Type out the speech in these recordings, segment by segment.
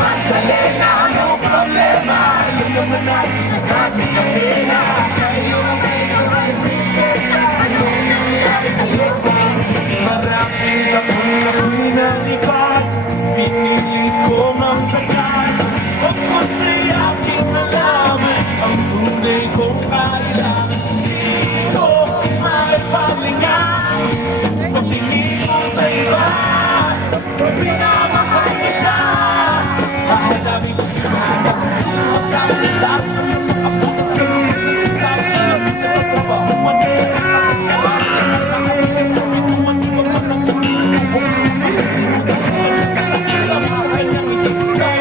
Magdalena, no problema, iyong natin kadena. Maraming akong pinalipas, pinilit ko mang takas. Huwag ko sa aking nalaman ang tunay kong kailangan. Hindi ko maipalinga pagtingin mo sa iba. Pinamahal ko siya, hahanapin ko siya. Masabi nila sa mga ako na sa mga sabi nila sa tatrabaho man nila sa tatrabaho. Nakakalikan sa pinuman ni mga nagtutulong ko. Alam sa kanyang itagay,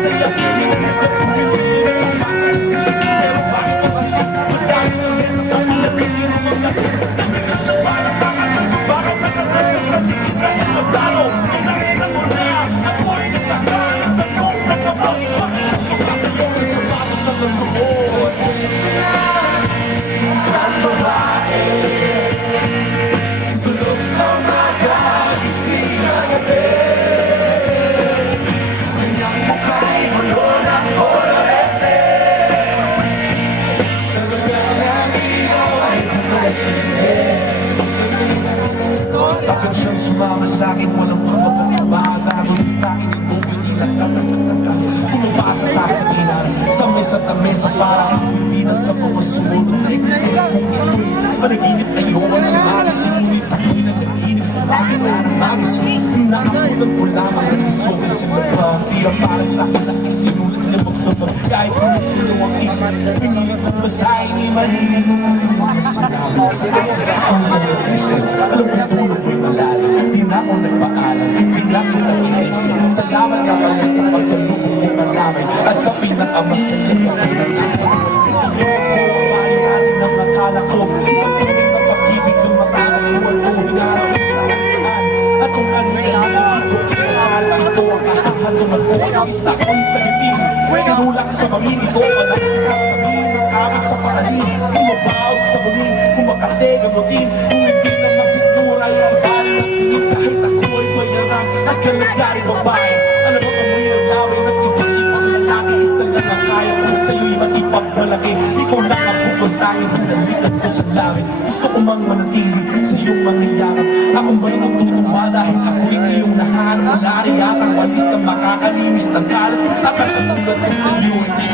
saya pinili sa tatrabaho. Masa sa sila, pero bakit ko kaya? Madami na rin sa kanya na pinili mo na sa parang parang nakakasa sa tingin na talo. Nakita mo na, ako'y nagtakay sa nung nakabalik. Bakit sa suka sa iyong sapatos sa nasuot? Sa babae, tulog sa umaga, gising sa gabi. Kanyang mukha'y mulo ng kolorete. Sa lugar ng ikaw ay magkasinde. Takot siyang sumama sa'kin, walang pagpapanibaga. Gagawin sa'kin yung buong nilatatatatatata. Pumabasa ta sa inan, sa mesa at mesa. Parang pilipinas sa mga sumunod na eksena. Panaginip ayoko ng magising. Ngunit ako'y nanaginip kung bakit na ng magising. Nakakulang ko lamang ang isuwi sa lupa. Tira para sa'kin na isinulat niya magpapag. Kahit pumupulo ang isip, pinilit ang basahin. Di marinig mo ang lumalas sa namin. Sa ang mga Kristo, alam mo tulog mo'y malalim. Di na ako nagpaalam, bigla kita inisip. Salamat ka pala sa pasalubong mo malamay. At sa pinakamasakit na pinag-iwan. Payo natin ang nakala ko. Isang tunay na pag-ibig ng matalaluwas ko. Hinarap sa saan. At kung ano yung ito, kinakala ito ang kahahaluman ko. Ang isla ko'y sa bibig. Tinulak sa kaming ito. Malakita sa sabihin ng kamit sa pakalim. Kumabaw sa bumi, kumakatega mo din. Kung hindi na masigura yung bali ng tingin. Kahit ako'y bayaran at kalagari babae. Alam mo amoy ng laway at ibang-ibang lalaki. Isa lang ang kaya kung sa'yo'y magipagmalaki. Ikaw na ang bukod tanging hinalitan ko sa langit. Gusto ko mang manatili sa iyong mga yakap. Akong ba'y nagtutumba dahil ako'y iyong nahanap. Wala rin yatang walis na makakalimis ng kalat. At ang katulad ko sa iyo, hindi